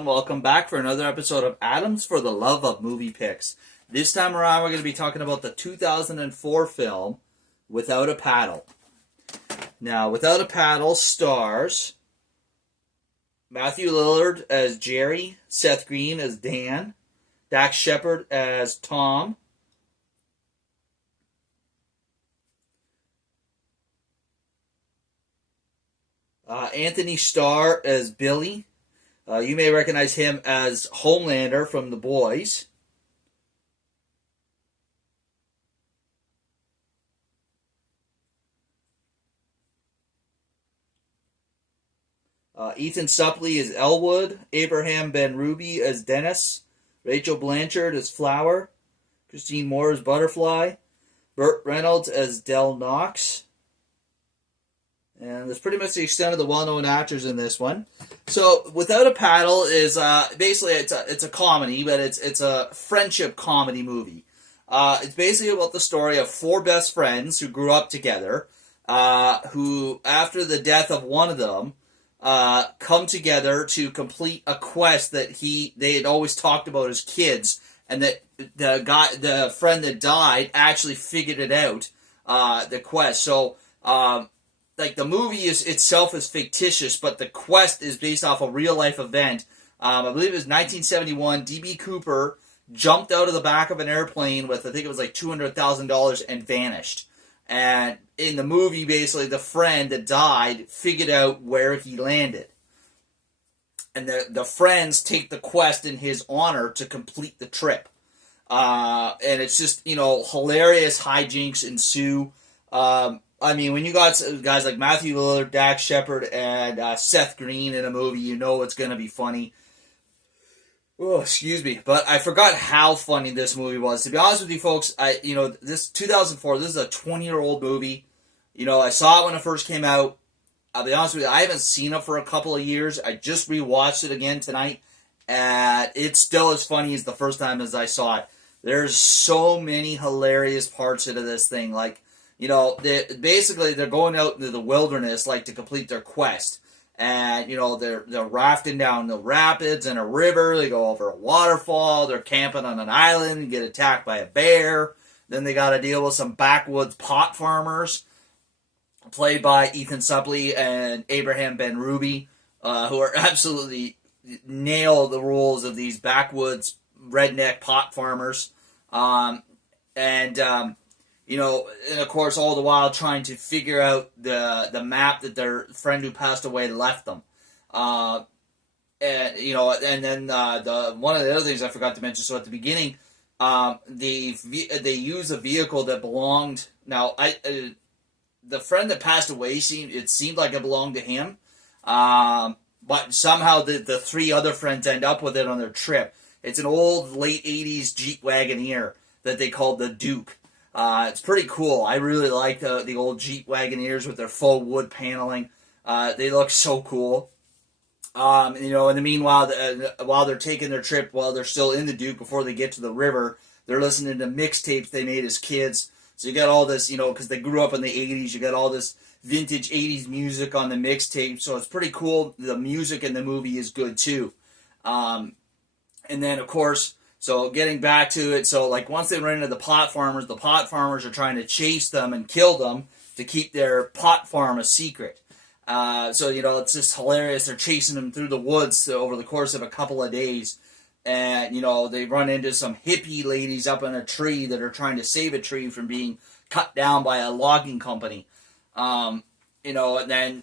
Welcome back for another episode of Adams for the Love of Movie Picks. This time around, we're going to be talking about the 2004 film Without a Paddle. Now, Without a Paddle stars Matthew Lillard as Jerry, Seth Green as Dan, Dax Shepard as Tom, Anthony Starr as Billy. You may recognize him as Homelander from The Boys. Ethan Suplee as Elwood, Abraham Ben-Ruby as Dennis, Rachel Blanchard as Flower, Christine Moore as Butterfly, Burt Reynolds as Del Knox. And that's pretty much the extent of the well-known actors in this one. So, Without a Paddle is basically it's a comedy, but it's a friendship comedy movie. It's basically about the story of four best friends who grew up together, who after the death of one of them, come together to complete a quest that they had always talked about as kids, and that the friend that died actually figured it out, the quest. So. Like the movie itself is fictitious, but the quest is based off a real life event. I believe it was 1971. D.B. Cooper jumped out of the back of an airplane with, I think it was like $200,000 and vanished. And in the movie, basically, the friend that died figured out where he landed. And the friends take the quest in his honor to complete the trip. And it's just, hilarious hijinks ensue. I mean, when you got guys like Matthew Lillard, Dax Shepard, and Seth Green in a movie, you know it's going to be funny. Oh, excuse me. But I forgot how funny this movie was. To be honest with you folks, this 2004, this is a 20-year-old movie. I saw it when it first came out. I'll be honest with you, I haven't seen it for a couple of years. I just rewatched it again tonight, and it's still as funny as the first time as I saw it. There's so many hilarious parts into this thing, like, they're going out into the wilderness, like, to complete their quest. And, they're rafting down the rapids and a river. They go over a waterfall. They're camping on an island and get attacked by a bear. Then they got to deal with some backwoods pot farmers, played by Ethan Suplee and Abraham Ben-Ruby, who are absolutely nail the roles of these backwoods redneck pot farmers. And of course, all the while trying to figure out the map that their friend who passed away left them. And then one of the other things I forgot to mention. So at the beginning, they use a vehicle that belonged. Now, the friend that passed away seemed like it belonged to him, but somehow the three other friends end up with it on their trip. It's an old late '80s Jeep Wagoneer that they called the Duke. It's pretty cool. I really like the old Jeep Wagoneers with their faux wood paneling. They look so cool. In the meanwhile, while they're taking their trip, while they're still in the Duke before they get to the river, they're listening to mixtapes they made as kids. So you got all this, because they grew up in the 80s, you got all this vintage 80s music on the mixtape. So it's pretty cool. The music in the movie is good too. And then, of course, so getting back to it, so like once they run into the pot farmers are trying to chase them and kill them to keep their pot farm a secret. It's just hilarious. They're chasing them through the woods over the course of a couple of days. And, they run into some hippie ladies up in a tree that are trying to save a tree from being cut down by a logging company. And then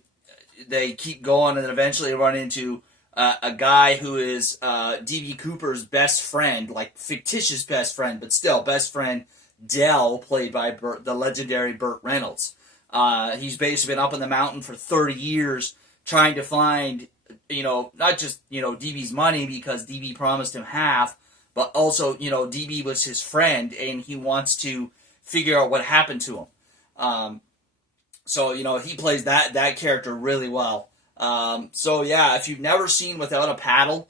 they keep going and then eventually run into a guy who is D.B. Cooper's best friend, like fictitious best friend, but still best friend, Del, played by the legendary Burt Reynolds. He's basically been up in the mountain for 30 years trying to find, not just, D.B.'s money because D.B. promised him half, but also, D.B. was his friend and he wants to figure out what happened to him. He plays that character really well. If you've never seen Without a Paddle,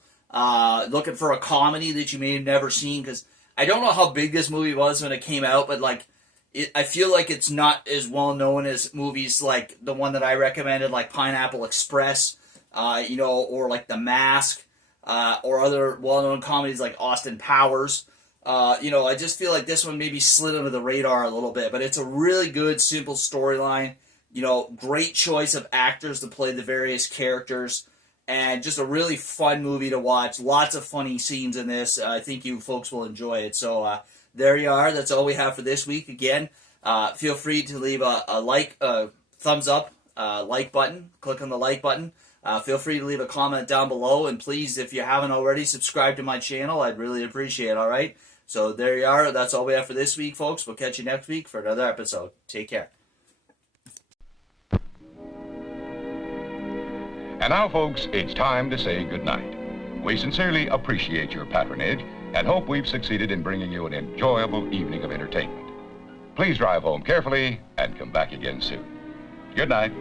looking for a comedy that you may have never seen, because I don't know how big this movie was when it came out, but I feel like it's not as well known as movies like the one that I recommended, like Pineapple Express, or like The Mask. or other well-known comedies like Austin Powers. I just feel like this one maybe slid under the radar a little bit, but it's a really good, simple storyline. Great choice of actors to play the various characters, and just a really fun movie to watch. Lots of funny scenes in this. I think you folks will enjoy it. So there you are. That's all we have for this week. Again, feel free to leave a thumbs up, like button. Click on the like button. Feel free to leave a comment down below, and please, if you haven't already, subscribe to my channel. I'd really appreciate it, all right? So there you are. That's all we have for this week, folks. We'll catch you next week for another episode. Take care. And now, folks, it's time to say goodnight. We sincerely appreciate your patronage and hope we've succeeded in bringing you an enjoyable evening of entertainment. Please drive home carefully and come back again soon. Good night.